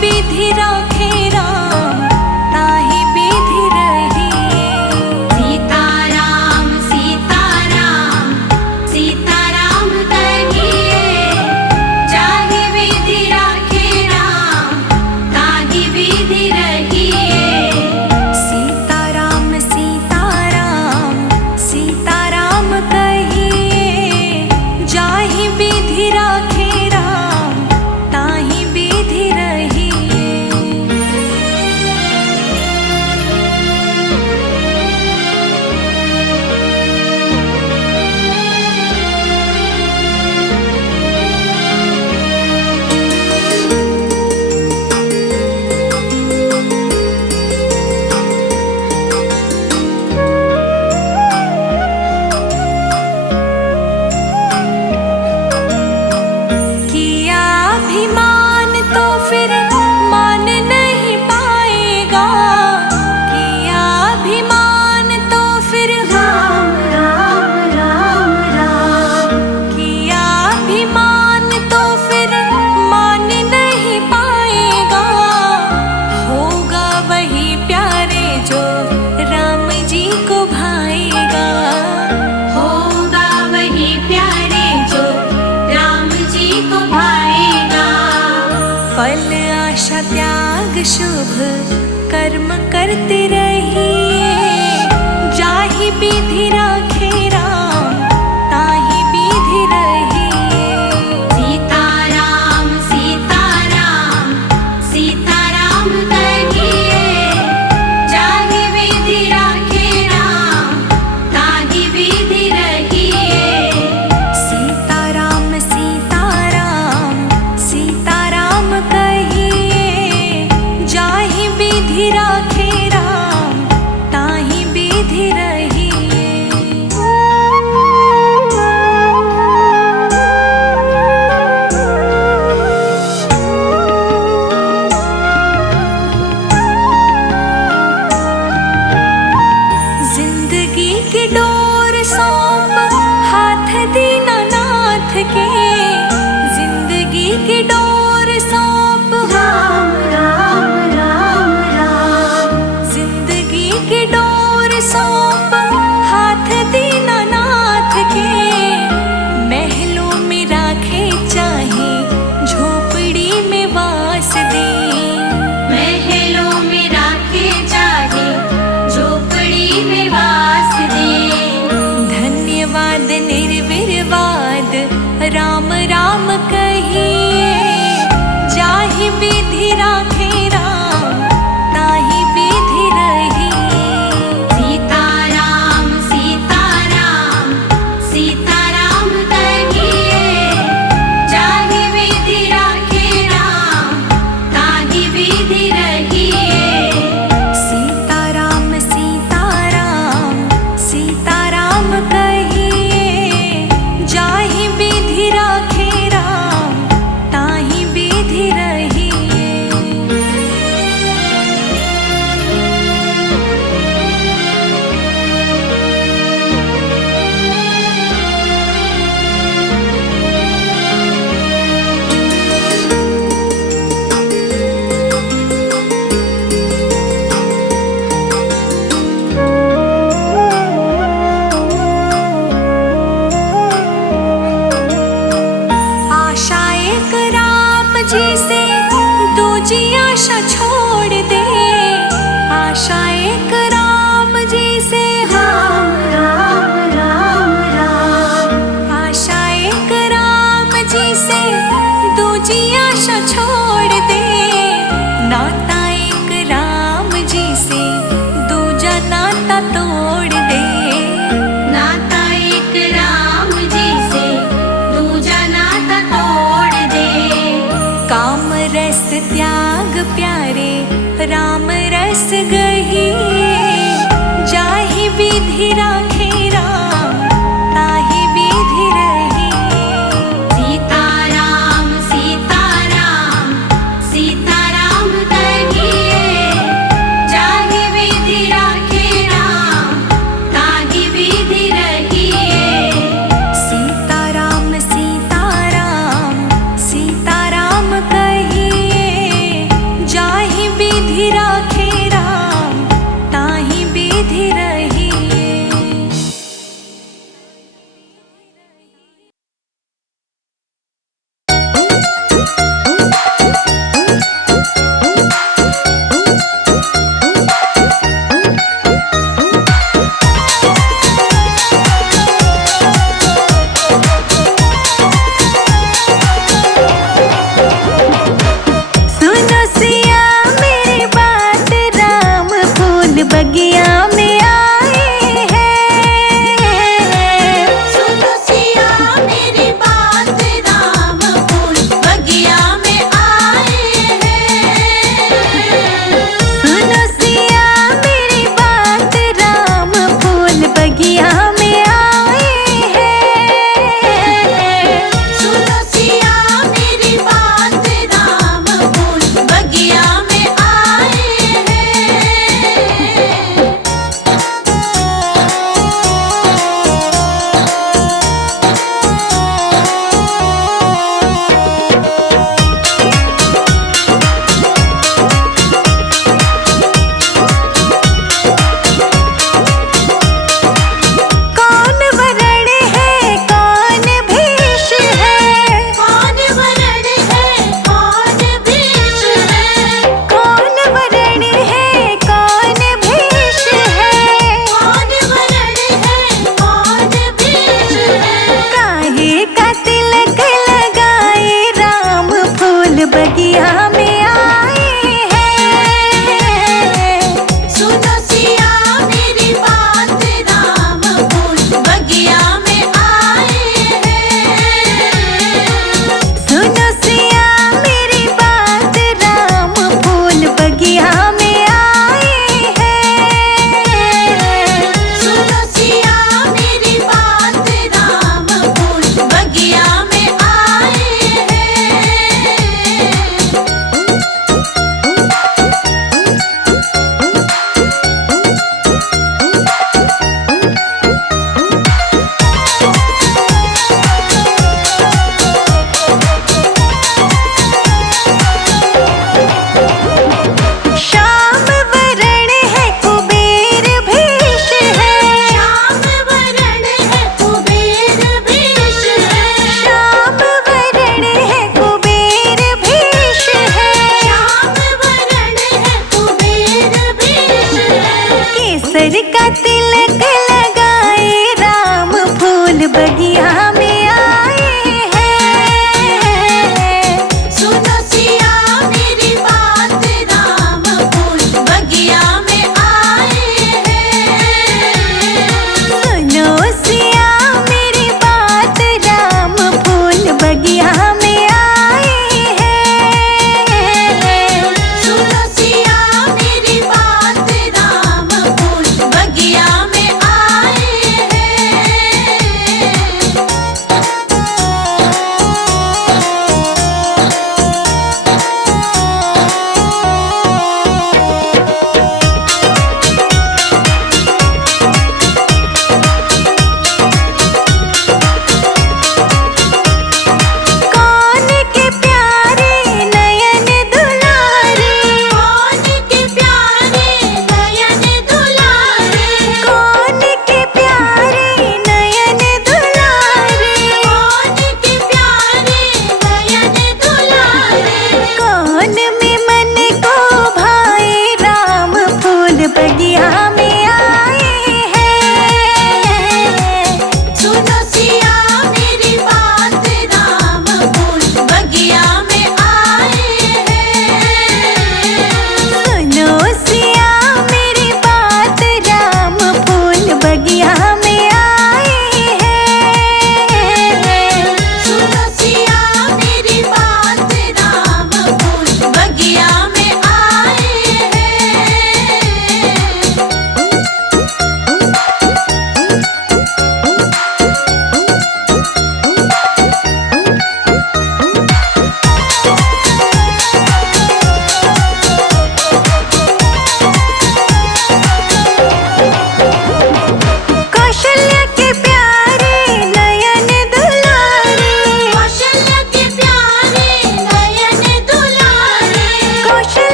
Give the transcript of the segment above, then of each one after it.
विधि राखे राम ताहि विधि रहिए। सीताराम सीताराम सीताराम कहिए, जाहि विधि राखे राम ताहि विधि रहिए। सीताराम सीताराम सीताराम कहिए, जाहि विधि राखे राम ताहि विधि रहिए। किया अभिमान तो फिर मान नहीं पाएगा, किया अभिमान तो फिर राम राम राम राम, किया अभिमान तो फिर मान नहीं पाएगा। होगा वही प्यारे जो राम जी को भाएगा। होगा वही प्यारे जो राम जी को भाएगा। फल आशा त्याग शुभ कर्म करते रहिए, जाहि विधि राखे राम ताहि विधि रहिए। सीताराम सीताराम सीताराम कहिए, जाहि विधि राखे राम ताहि विधि रहिए। सीताराम सीताराम सीताराम कहिए, जाहि विधि राखे राम ताहि विधि रहिए। जिंदगी की डोर सौंप हाथ दीनानाथ के, जिंदगी की डोर सौंप राम राम राम राम, जिंदगी की डोर सौंप हाथ दीनानाथ के। महलों में राखे चाहे झोपड़ी में वास दे, महलों में राखे चाहे झोपड़ी में वास दे। धन्यवाद निर्विवाद राम राम कहिए, जाहि विधि राखे राम ताहि विधि रहिए। सीताराम सीताराम सीताराम कहिए, जाहि विधि राखे राम ताहि विधि रहिए। सीताराम सीताराम सीताराम कहिए, जाहि विधि राखे राम ताहि विधि रहिए। आशा एक राम जी से दूजी आशा छोड़ दे, आशा एक राम जी से राम राम राम राम, आशा एक राम जी से दूजी आशा छोड़ दे। नाता एक राम जी से दूजा नाता तोड़ दे। नाता एक राम जी से दूजा नाता तोड़ दे। काम रस त्याग प्यारे राम रस गहिए, जाहि विधि राखे राम ताहि विधि रहिए। सीताराम सीताराम सीताराम कहिए, जाहि विधि राखे राम ताहि विधि रहिए। सीताराम सीताराम सीताराम कहिए,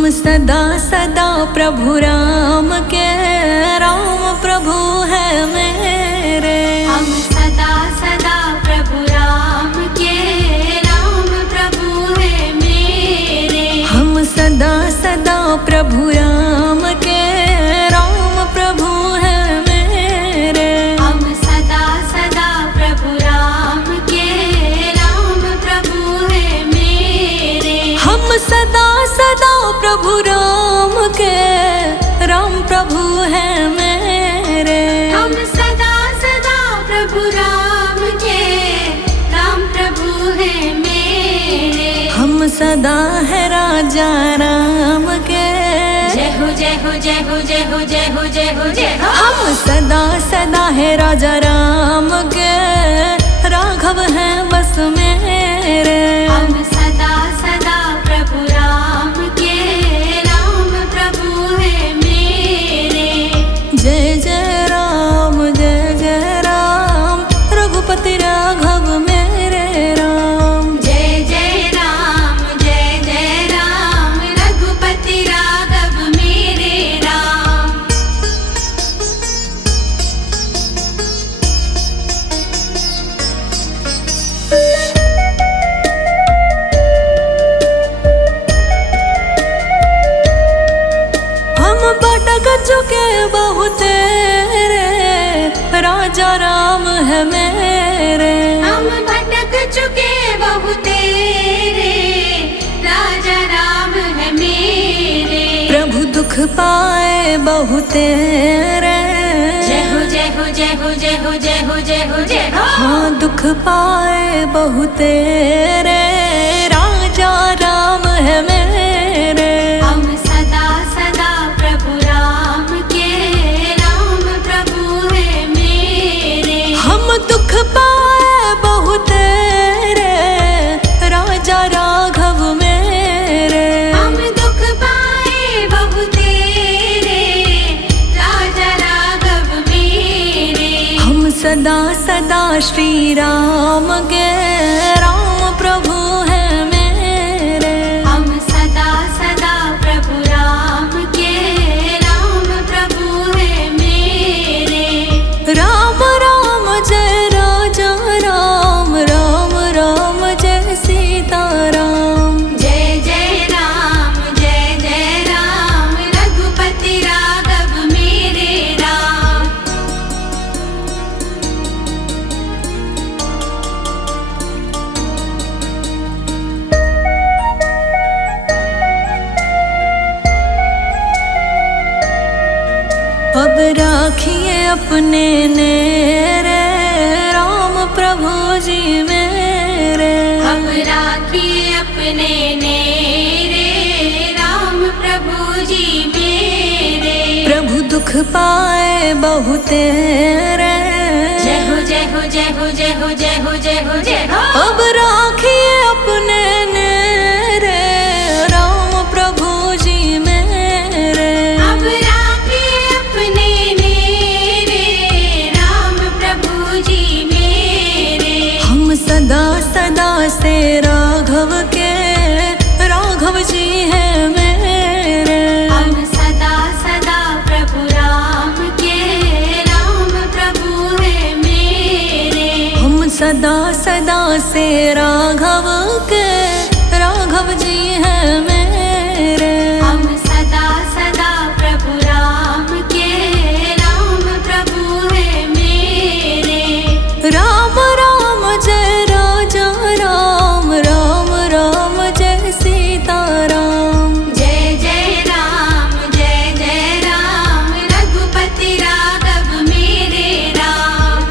हम सदा सदा प्रभु राम के, राम प्रभु है मेरे। हम सदा सदा प्रभु राम के, राम प्रभु है मेरे। हम सदा सदा प्रभु राम के, राम प्रभु है मेरे। हम सदा सदा प्रभु राम के, राम प्रभु है मेरे। हम सदा सदा प्रभु राम के, राम प्रभु है मेरे। हम सदा सदा प्रभु राम के, राम प्रभु है मेरे। हम सदा है राजा राम के, जय हो जय हो जय हो जय हो जय हो जय हो जय हो। हम सदा सदा है राजा राम के, राघव है बस मेरे। हम सदा सदा प्रभु राम के, राम प्रभु है मेरे। जय जय राम रघुपति राघव मेरे राम। जय जय राम रघुपति राघव मेरे राम। हम भटक चुके बहुत रे, राजा राम है मेरे। हम भटक चुके बहुत रे, राजा राम है मेरे। प्रभु दुख पाए बहुत रे, जय हो जय हो जय हो जय हो जय हो जय हो जय हो। हाँ दुख पाए बहुत रे, राजा राम है मेरे। हम सदा सदा प्रभु राम के, राम प्रभु है मेरे। हम दुख पाए बहुत रे, राजा राघव मेरे। हम दुख पाए बहुत रे, राजा राघव मेरे। हम सदा सदा श्री राम के, राम प्रभु है मेरे। हम सदा सदा प्रभु राम के, राम प्रभु है मेरे। राम राम जय राजा राम, राम राम जय सीता राम। जय जय राम रघुपति राघव मेरे राम। अब राखिए अपने नेरे, राम प्रभु जी मेरे। अब राखिए अपने नेरे, राम प्रभु जी मेरे। प्रभु दुख पाए बहुत रे, जय हो जय हो जय हो जय हो जय हो जय हो जय हो। अब राखिए अपने नेरे, राम प्रभु जी मेरे। अब राखिए अपने नेरे, राम प्रभु जी मेरे। हम सदा सदा से राघव के, राघव जी है मेरे। हम सदा सदा प्रभु राम के, राम प्रभु है मेरे। हम सदा सदा से राघव के, राघव जी है मेरे। हम सदा सदा प्रभु राम के, राम प्रभु है मेरे। राम राम जय राजा राम, राम राम जय सीता राम। जय जय राम रघुपति राघव मेरे राम।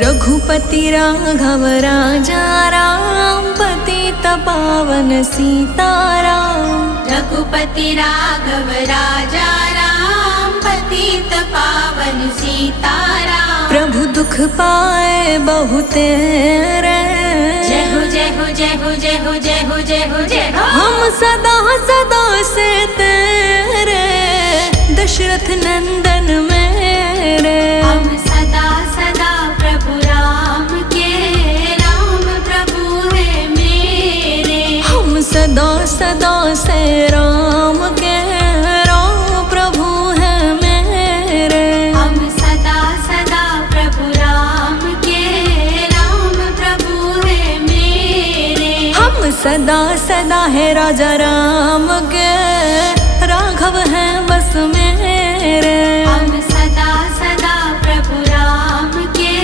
रघुपति राघव राजा राम, पतित पावन सीताराम। रघुपति राघव राजा राम, पतित पावन सीताराम। प्रभु दुख पाए बहुत रे, जय हो जय हो जय हो जय हो जय हो जय हो जय हो। हम सदा सदा से तेरे, दशरथ नंदन मेरे। हम सदा सदा प्रभु राम के, राम प्रभु है मेरे। हम सदा सदा से राम के, राम प्रभु है मेरे। हम सदा सदा प्रभु राम के, राम प्रभु है मेरे। हम सदा सदा है राजा राम के, राघव है बस मेरे। हम सदा सदा प्रभु राम के,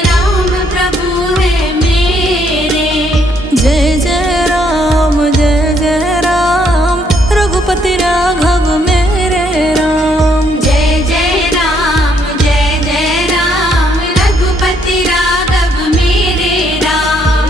राम प्रभु है मेरे। जय जय राम रघुपति राघव मेरे राम। जय जय राम रघुपति राघव मेरे राम।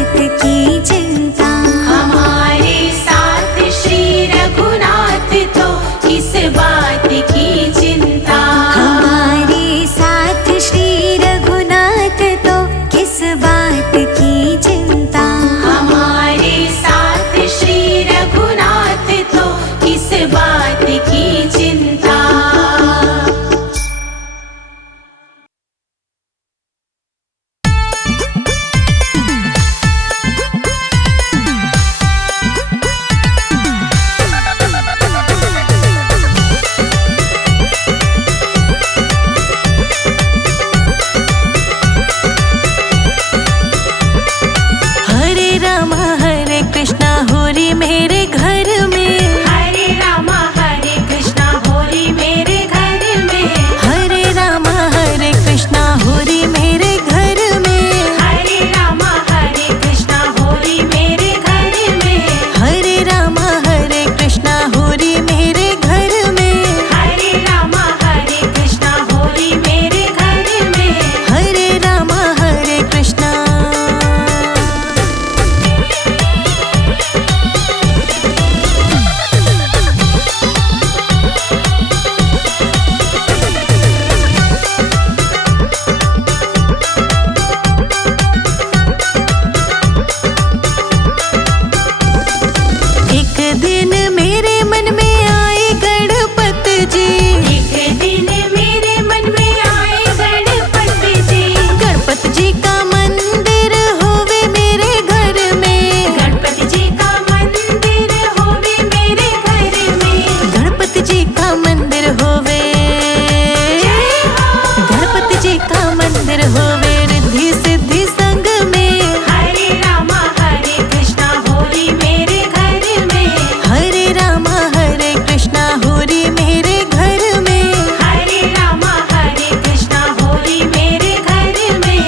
बात की चिंता। हमारे साथ श्री रघुनाथ तो किस बात की चिंता। हमारे साथ श्री रघुनाथ तो किस बात की चिंता। हमारे साथ श्री रघुनाथ तो किस बात की चिंता। हरे रामा हरे कृष्णा होरी मेरे घर में। हरे रामा हरे कृष्णा होरी मेरे घर में। हरे रामा हरे कृष्णा होरी मेरे घर में। हरे रामा हरे कृष्णा होरी मेरे घर में। हरे रामा हरे कृष्णा होरी मेरे घर में। हरे रामा हरे कृष्णा होरी मेरे घर में। हरे रामा हरे कृष्णा। एक दिन मेरे मन में आए गणपति जी। एक दिन मेरे मन में आए गणपति जी। गणपति जी का मंदिर होवे मेरे घर में। गणपति जी का मंदिर होवे मेरे घर में। गणपति जी का मंदिर होवे। गणपति जी का मंदिर होवे रिद्धि सिद्धि संग में। हरे रामा हरे कृष्णा होरी मेरे घर में। हरे रामा हरे कृष्णा होरी मेरे घर में। हरे रामा हरे कृष्णा होरी मेरे घर में।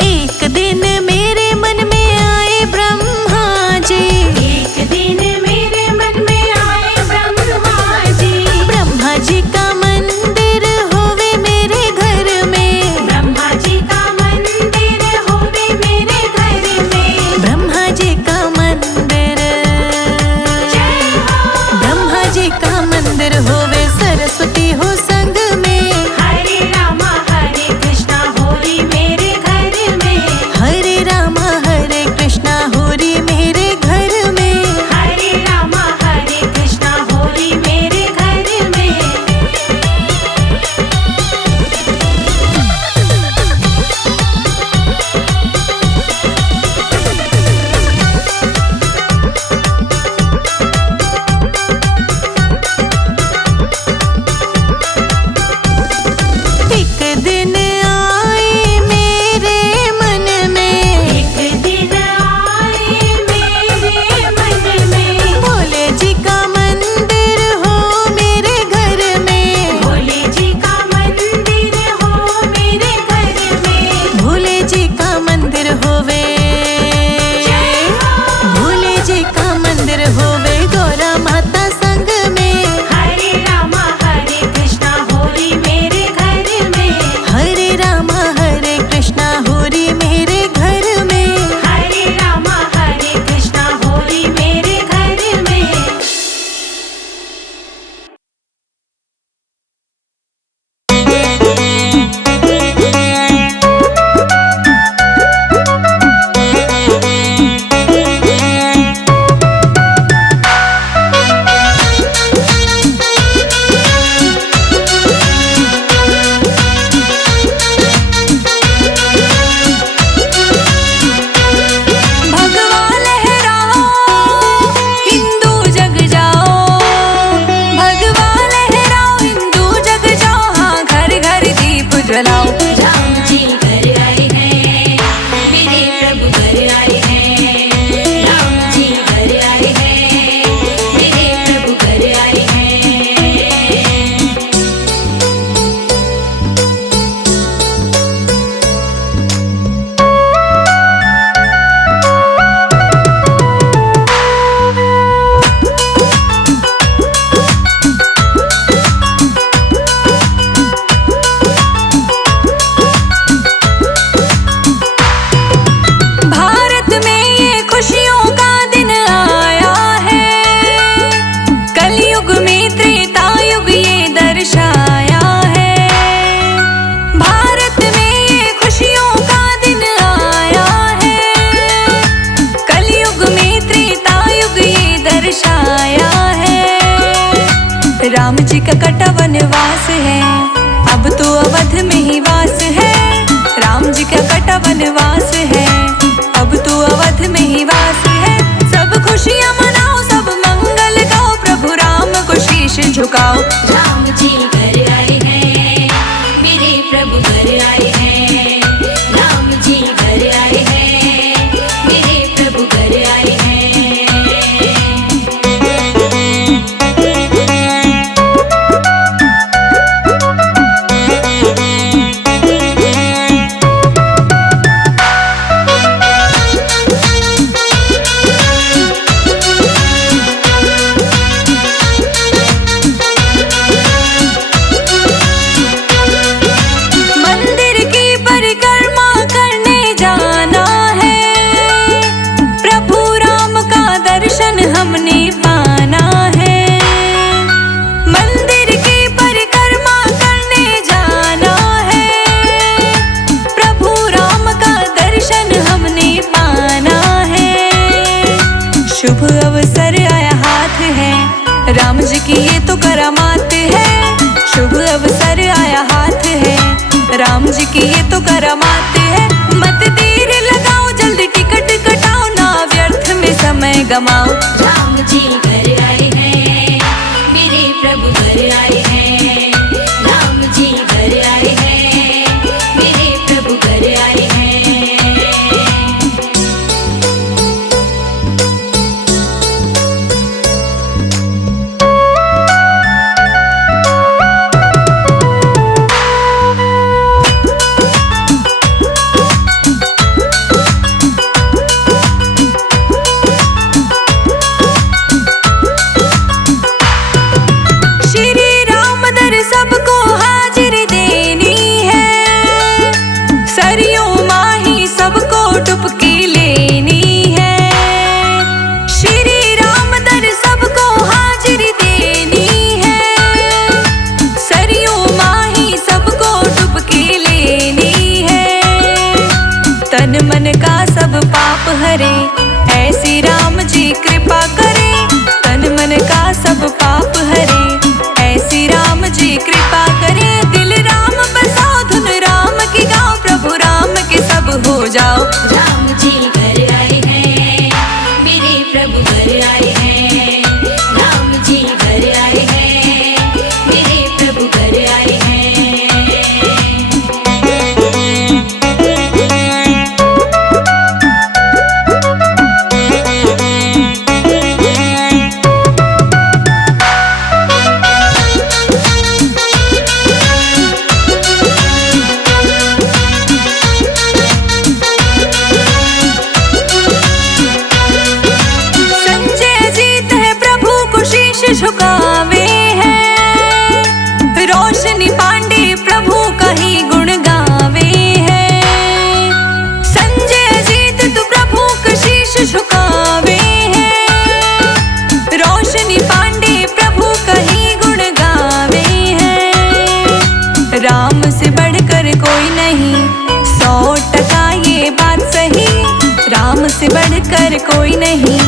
एक दिन मेरे मन में आए ब्रह्मा जी। एक दिन मेरे मन में आए ब्रह्मा जी। ब्रह्मा जी का मंदिर होवे मेरे घर में। ब्रह्मा जी का मंदिर होवे मेरे घर में। ब्रह्मा जी का मंदिर। ब्रह्मा जी का मंदिर होवे सरस्वती हो संग में। हरे रामा हरे कृष्णा होरी मेरे घर में। हरे रामा हरे कृष्णा होरी मेरे घर में। हरे रामा हरे कृष्णा होरी मेरे घर में। एक दिन आए मेरे मन में। एक दिन आए मेरे मन में। भोले जी का मंदिर हो मेरे घर में। भोले जी का मंदिर हो मेरे घर में। भोले जी का मंदिर होवे। भोले जी का मंदिर होवे गौरा माता संग में। हरे रामा हरे कृष्णा होरी मेरे घर में। हरे रामा हरे कृष्णा होरी मेरे घर में। हरे रामा हरे कृष्णा होरी मेरे घर में। का कटा वनवास है, अब तो अवध में ही वास है। राम जी का कटा वनवास है, अब तो अवध में ही वास है। सब खुशियाँ मनाओ, सब मंगल गाओ, प्रभु राम को शीश झुकाओ। राम जी घर आए हैं, मेरे प्रभु घर आए हैं। राम जी घर आए हैं, मेरे प्रभु घर आए हैं। शुभ अवसर आया हाथ है, राम जी की ये तो करामात है। शुभ अवसर आया हाथ है, राम जी की ये तो करामात है। मत देर लगाओ, जल्दी टिकट कटाओ, ना व्यर्थ में समय गमाओ। राम जी घर आए हैं, मेरे प्रभु घर आए हैं। राम जी घर आए हैं, मेरे प्रभु घर आए हैं। तन मन का सब पाप हरे, ऐसी राम जी कृपा करे। तन मन का सब पाप हरे, ऐसी राम जी कृपा करे। दिल राम बसाओ, धुन राम की गाओ, प्रभु राम के सब हो जाओ। राम जी घर आए हैं, मेरे प्रभु घर आए हैं। राम जी घर आए हैं, मेरे प्रभु घर आए हैं। झुकावे हैं, रोशनी पांडे प्रभु का ही गुण गावे हैं। संजय जीत तू प्रभु का शीश झुकावे हैं, रोशनी पांडे प्रभु का ही गुण गावे हैं। राम से बढ़कर कोई नहीं, 100% ये बात सही। राम से बढ़कर कोई नहीं,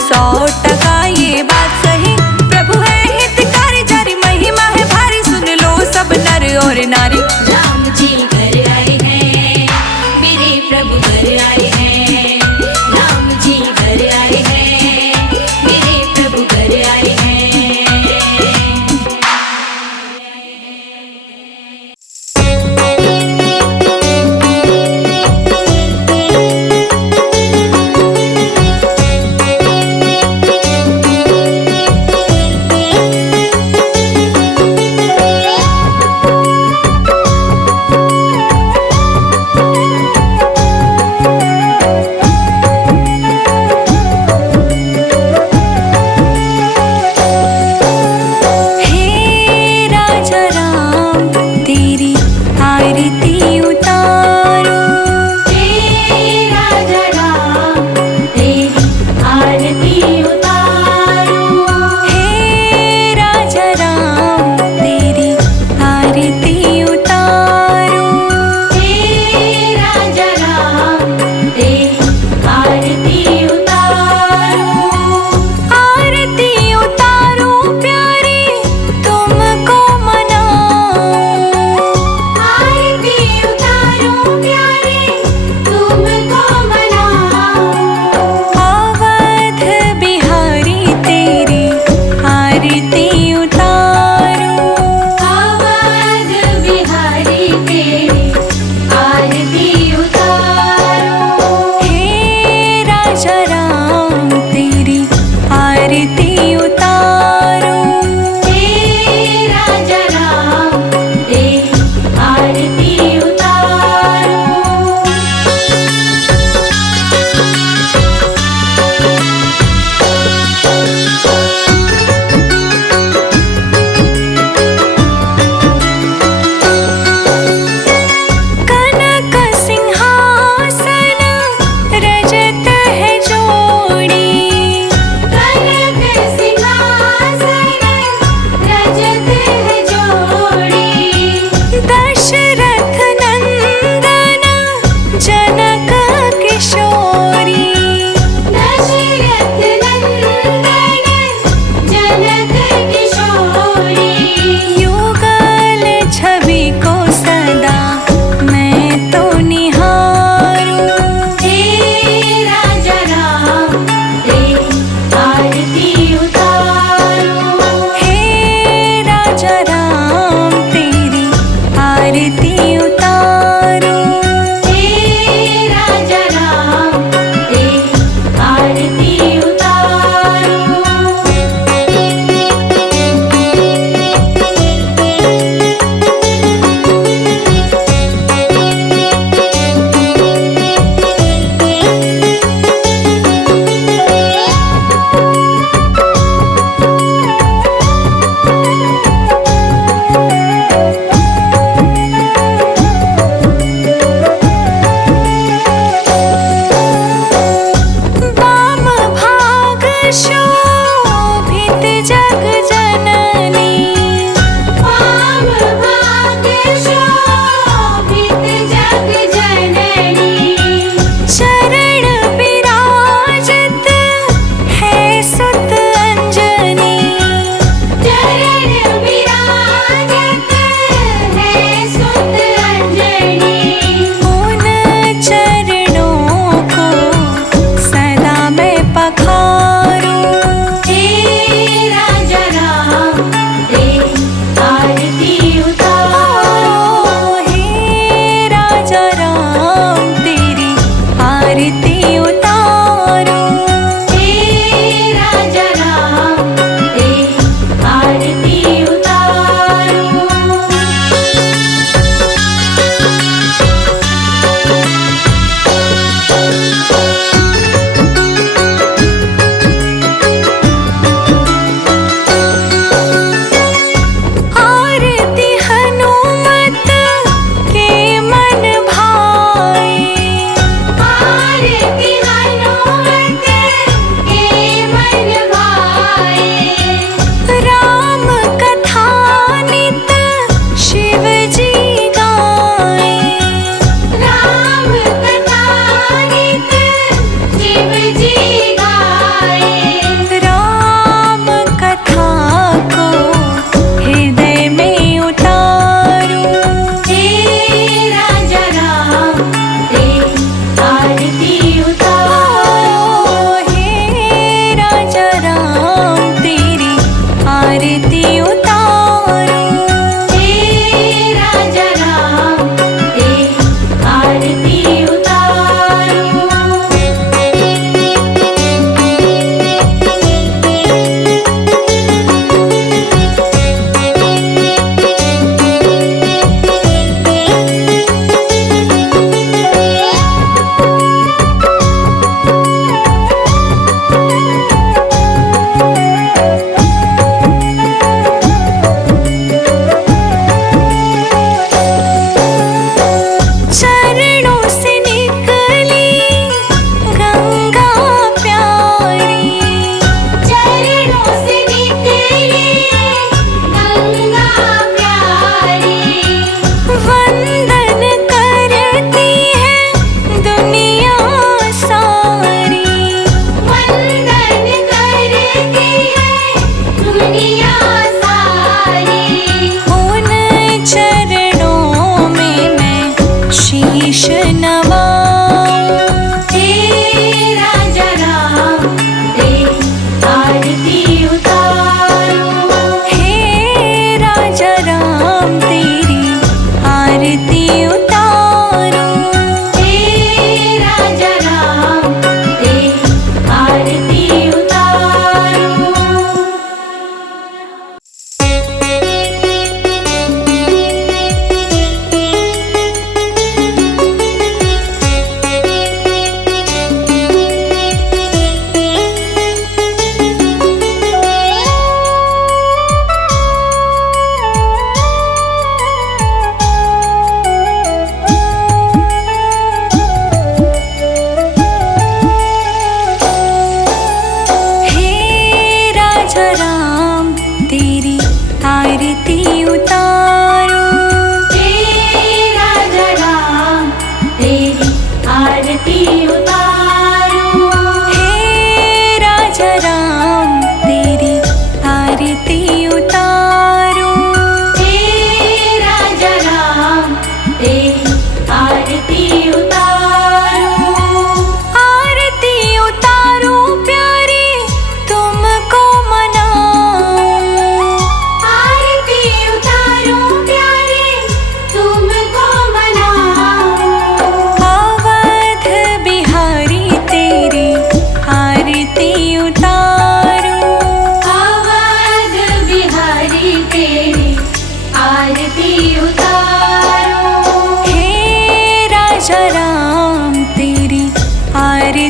100% ये बात सही। प्रभु है हितकारी, जारी महिमा है भारी, सुन लो सब नर और नारी। राम जी घर आए हैं, मेरे प्रभु घर आए हैं। राम जी घर आए हैं, मेरे प्रभु घर आए हैं।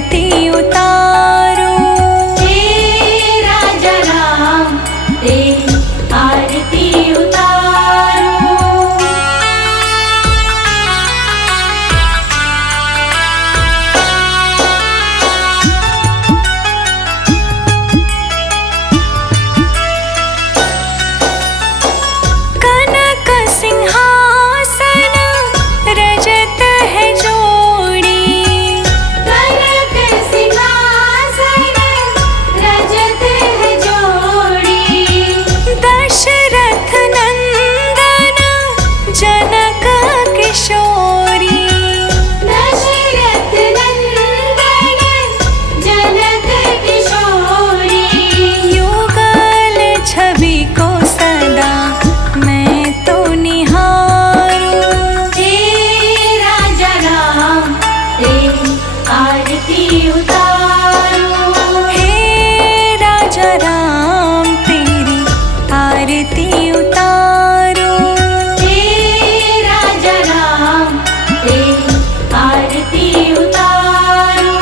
आरती उतारो। हे राजा राम तेरी आरती उतारो। कनक सिंहासन रजत है जोड़ी। कनक सिंहासन रजत है जोड़ी। दशरथ नंदन जनक किशोरी। दशरथ नंदन जनक किशोरी। युगल छवि को सदा मैं तो निहारूं। हे राजा राम तेरी आरती उतारो। हे राजा राम तेरी आरती उतारो। हे राजा राम तेरी आरती उतारो।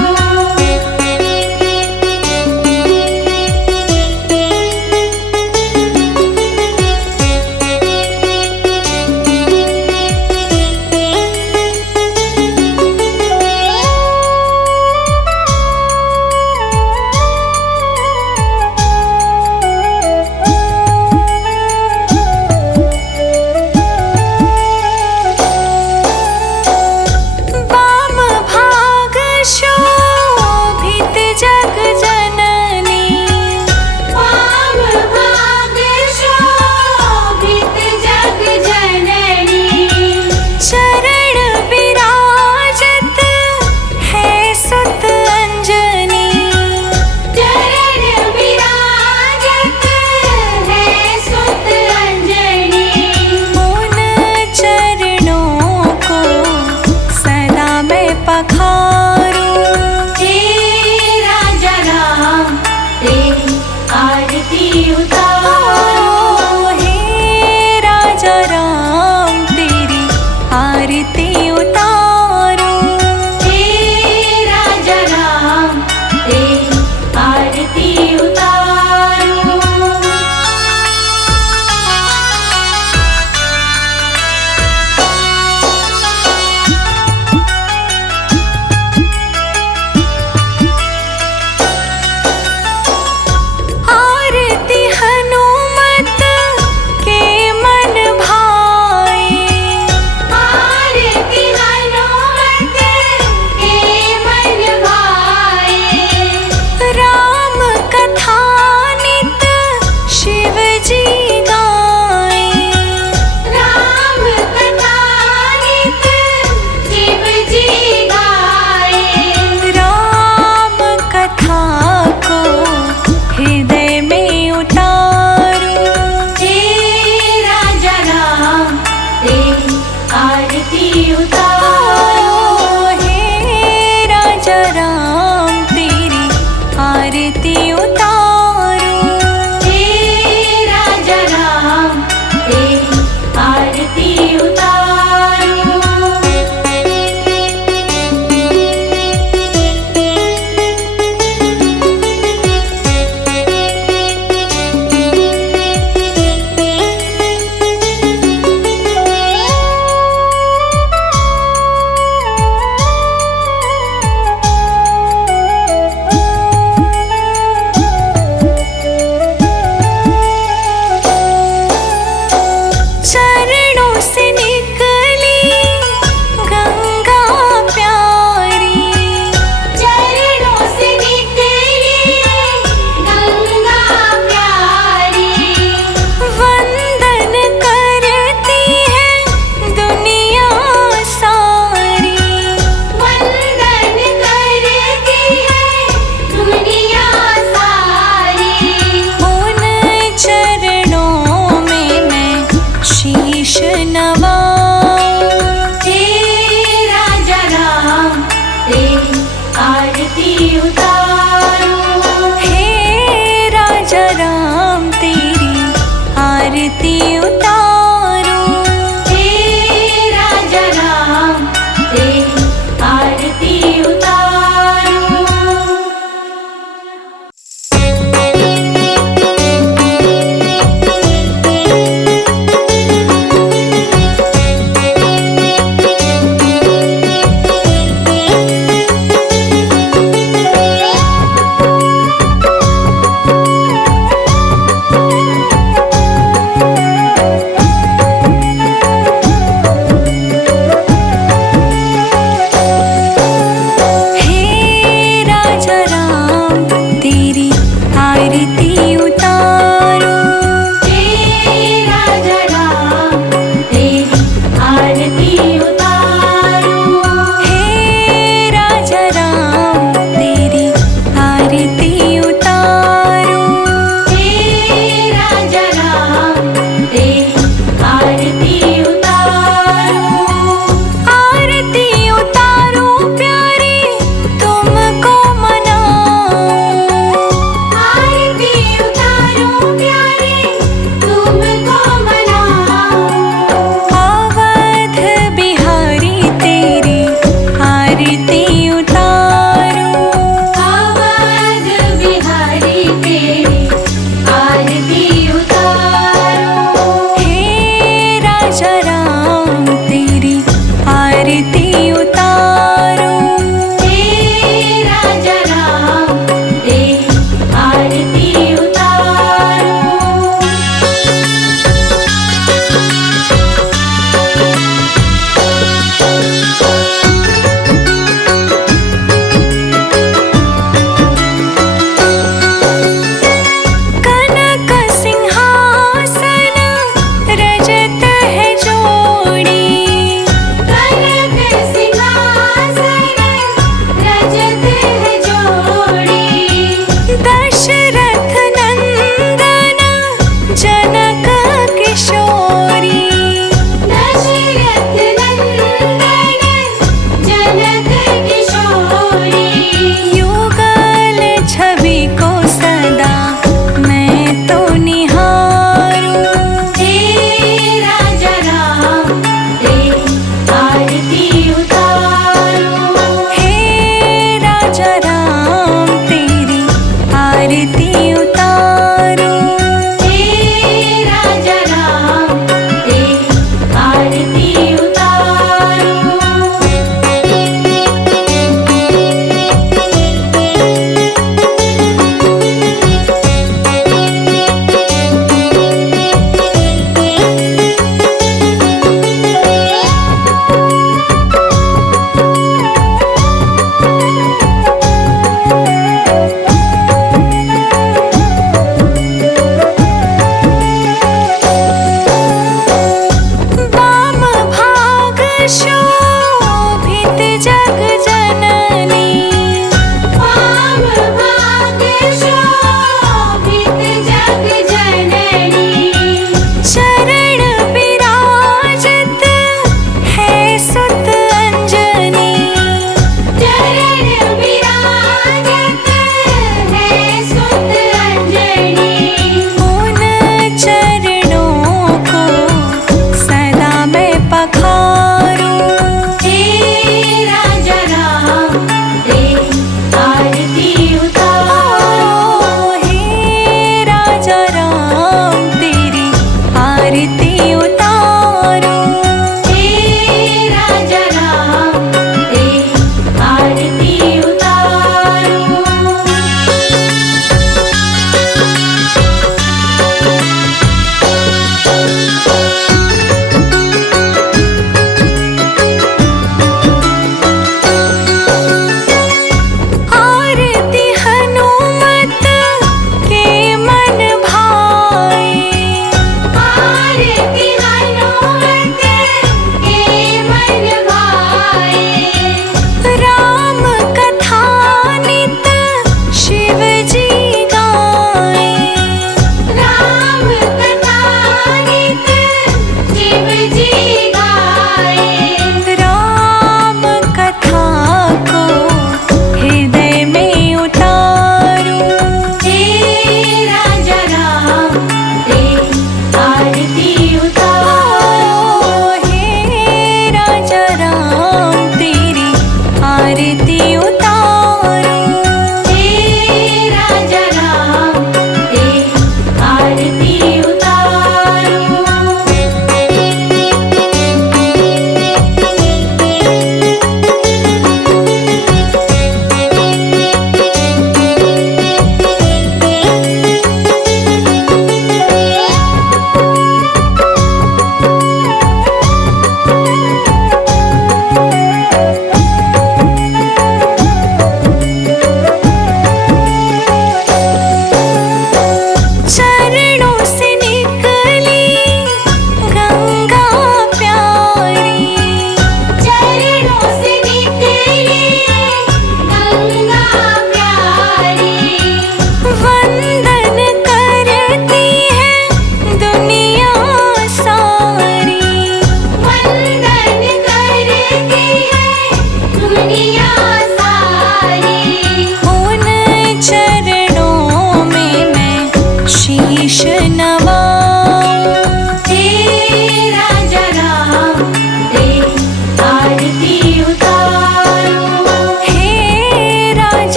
जरा